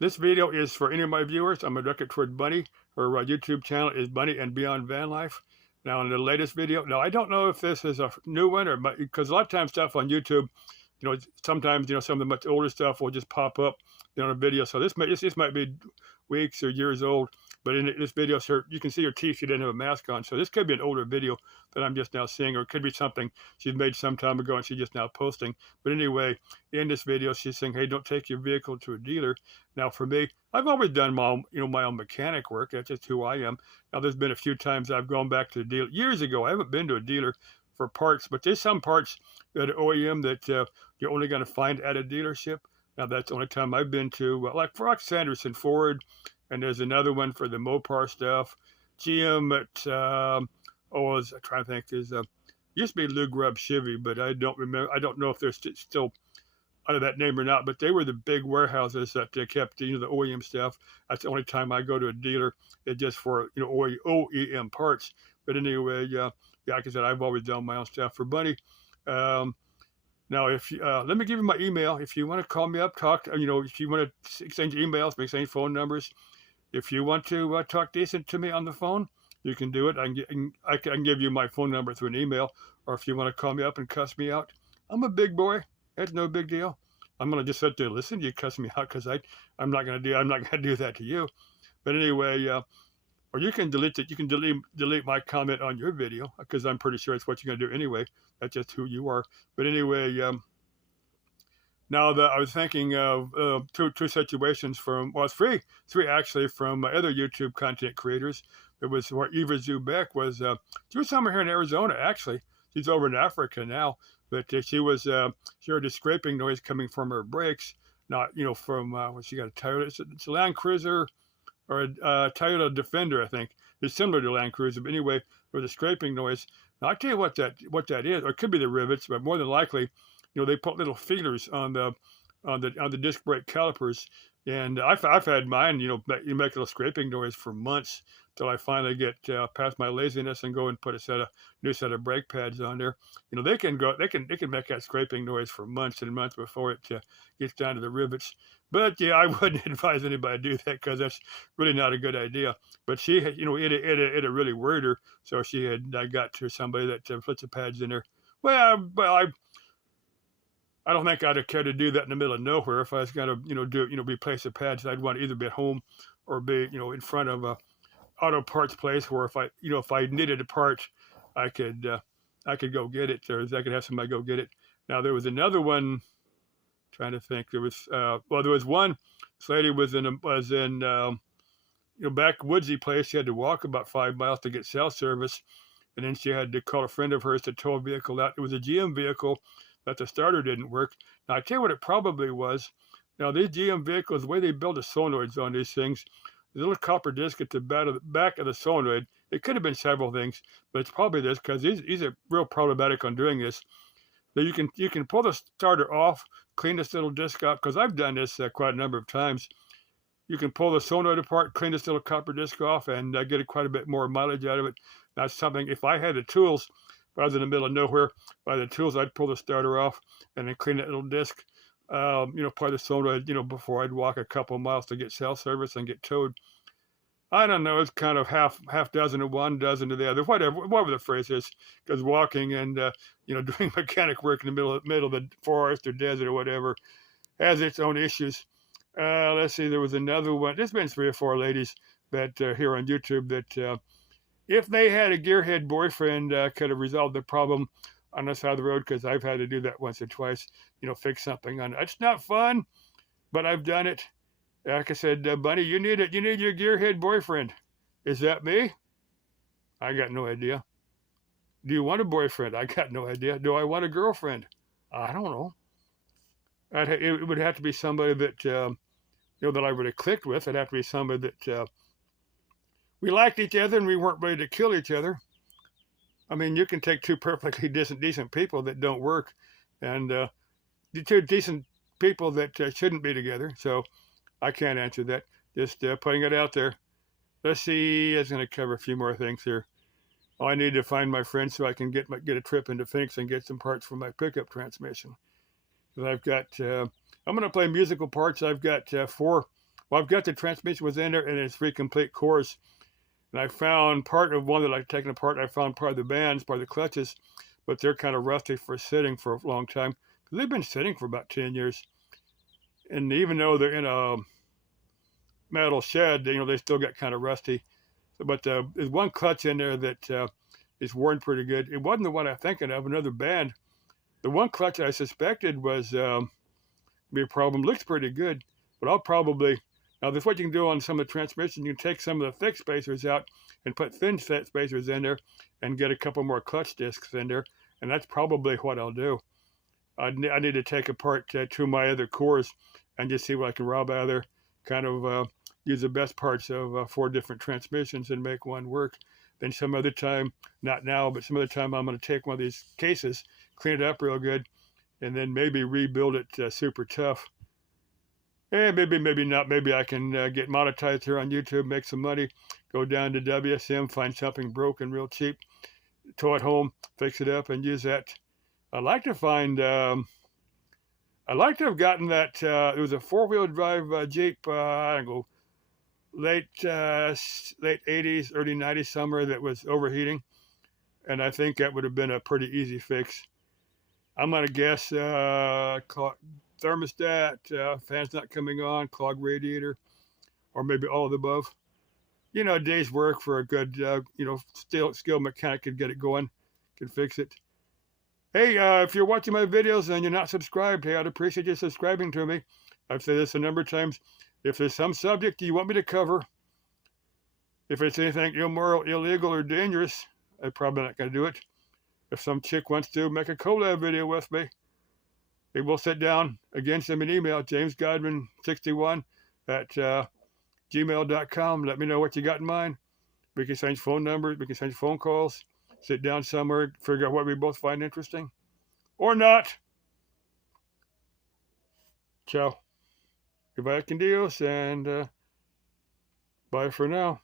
This video is for any of my viewers. I'm gonna direct it toward Bunny. Her YouTube channel is Bunny and Beyond Van Life. Now, in the latest video, now I don't know if this is a new one or because a lot of times stuff on YouTube, sometimes some of the much older stuff will just pop up on a video. So this might be weeks or years old. But in this video, sir, you can see her teeth. She didn't have a mask on. So this could be an older video that I'm just now seeing, or it could be something she's made some time ago and she's just now posting. But anyway, in this video, she's saying, hey, don't take your vehicle to a dealer. Now, for me, I've always done my own mechanic work. That's just who I am. Now, there's been a few times I've gone back to the dealer. Years ago, I haven't been to a dealer for parts, but there's some parts at OEM that you're only going to find at a dealership. Now, that's the only time I've been to, like Fox Sanderson Ford, and there's another one for the Mopar stuff. GM at, I'm trying to think, used to be Lou Grubb Chevy, but I don't remember. I don't know if they're still under that name or not, but they were the big warehouses that kept, the OEM stuff. That's the only time I go to a dealer. It's just for, OEM parts. But anyway, yeah, like I said, I've always done my own stuff for Bunny. Now, if you, let me give you my email. If you want to call me up, talk, if you want to exchange emails, exchange phone numbers. If you want to talk decent to me on the phone, you can do it. I can give you my phone number through an email, or if you want to call me up and cuss me out, I'm a big boy. It's no big deal. I'm gonna just sit there, listen. You cuss me out because I'm not gonna do that to you. But anyway, or you can delete it. You can delete my comment on your video because I'm pretty sure it's what you're gonna do anyway. That's just who you are. But anyway, now that I was thinking of two situations from, well, three actually from other YouTube content creators. There was where Eva Zubek was. She was somewhere here in Arizona actually. She's over in Africa now, but she heard a scraping noise coming from her brakes. Not from what she got a Toyota. It's a Land Cruiser or a Toyota Defender, I think. It's similar to Land Cruiser, but anyway, there was a scraping noise. Now I tell you what that is, or it could be the rivets, but more than likely, they put little feelers on the disc brake calipers, and I've had mine, you make a little scraping noise for months till I finally get past my laziness and go and put a new set of brake pads on there. They can make that scraping noise for months and months before it gets down to the rivets. But yeah, I wouldn't advise anybody to do that because that's really not a good idea. But she had, it really worried her, so I got to somebody that puts the pads in there. Well, I don't think I'd have cared to do that in the middle of nowhere. If I was going to, replace the pads, I'd want to either be at home or be, in front of a auto parts place where if I needed a part, I could go get it, or I could have somebody go get it. Now there was another one. Trying to think, there was one. This lady was in backwoodsy place. She had to walk about 5 miles to get cell service, and then she had to call a friend of hers to tow a vehicle out. It was a GM vehicle that the starter didn't work. Now I tell you what it probably was. Now these GM vehicles, the way they build the solenoids on these things, the little copper disc at the back of the solenoid. It could have been several things, but it's probably this because these are real problematic on doing this. That you can pull the starter off, clean this little disc out, because I've done this quite a number of times. You can pull the solenoid apart, clean this little copper disc off, and get quite a bit more mileage out of it. That's something, if I had the tools, if I was in the middle of nowhere, by the tools, I'd pull the starter off and then clean that little disc, part of the solenoid, before I'd walk a couple of miles to get cell service and get towed. I don't know. It's kind of half dozen to one, dozen to the other, whatever the phrase is. Because walking and doing mechanic work in the middle of the forest or desert or whatever has its own issues. Let's see. There was another one. There's been 3 or 4 ladies that here on YouTube that if they had a gearhead boyfriend, could have resolved the problem on the side of the road. Because I've had to do that once or twice. Fix something on it. It's not fun, but I've done it. Like I said, Bunny, you need your gearhead boyfriend. Is that me? I got no idea. Do you want a boyfriend? I got no idea. Do I want a girlfriend? I don't know. It would have to be somebody that that I would have clicked with. It'd have to be somebody that we liked each other and we weren't ready to kill each other. I mean, you can take 2 perfectly decent people that don't work, and the 2 decent people that shouldn't be together. So I can't answer that. Just putting it out there. Let's see. I was going to cover a few more things here. I need to find my friend so I can get a trip into Phoenix and get some parts for my pickup transmission. Because I've got, I'm going to play musical parts. I've got 4 Well, I've got the transmission was in there and it's 3 complete cores. And I found part of one that I've taken apart. I found part of the bands, part of the clutches, but they're kind of rusty for sitting for a long time. They've been sitting for about 10 years. And even though they're in a metal shed, they still got kind of rusty. But there's one clutch in there that is worn pretty good. It wasn't the one I'm thinking of, another band. The one clutch I suspected was be a problem. Looks pretty good, but I'll probably, now this is what you can do on some of the transmissions. You can take some of the thick spacers out and put thin set spacers in there and get a couple more clutch discs in there. And that's probably what I'll do. I need to take apart 2 of my other cores and just see what I can rob out of there. Kind of use the best parts of 4 different transmissions and make one work. Then some other time, not now, but some other time I'm going to take one of these cases, clean it up real good, and then maybe rebuild it super tough. And maybe not. Maybe I can get monetized here on YouTube, make some money, go down to WSM, find something broken real cheap, tow it home, fix it up, and use that. I'd like to find, I'd like to have gotten that, it was a 4-wheel drive Jeep, I don't know, late 80s, early 90s summer that was overheating. And I think that would have been a pretty easy fix. I'm going to guess thermostat, fans not coming on, clogged radiator, or maybe all of the above. A day's work for a good, skilled mechanic could get it going, could fix it. Hey, if you're watching my videos and you're not subscribed, hey, I'd appreciate you subscribing to me. I've said this a number of times. If there's some subject you want me to cover, if it's anything immoral, illegal, or dangerous, I'm probably not going to do it. If some chick wants to make a collab video with me, we will sit down. Again, send me an email, jamesgodwin61 at gmail.com. Let me know what you got in mind. We can change phone numbers. We can change phone calls. Sit down somewhere, figure out what we both find interesting. Or not. Ciao. Goodbye, con Dios, and bye for now.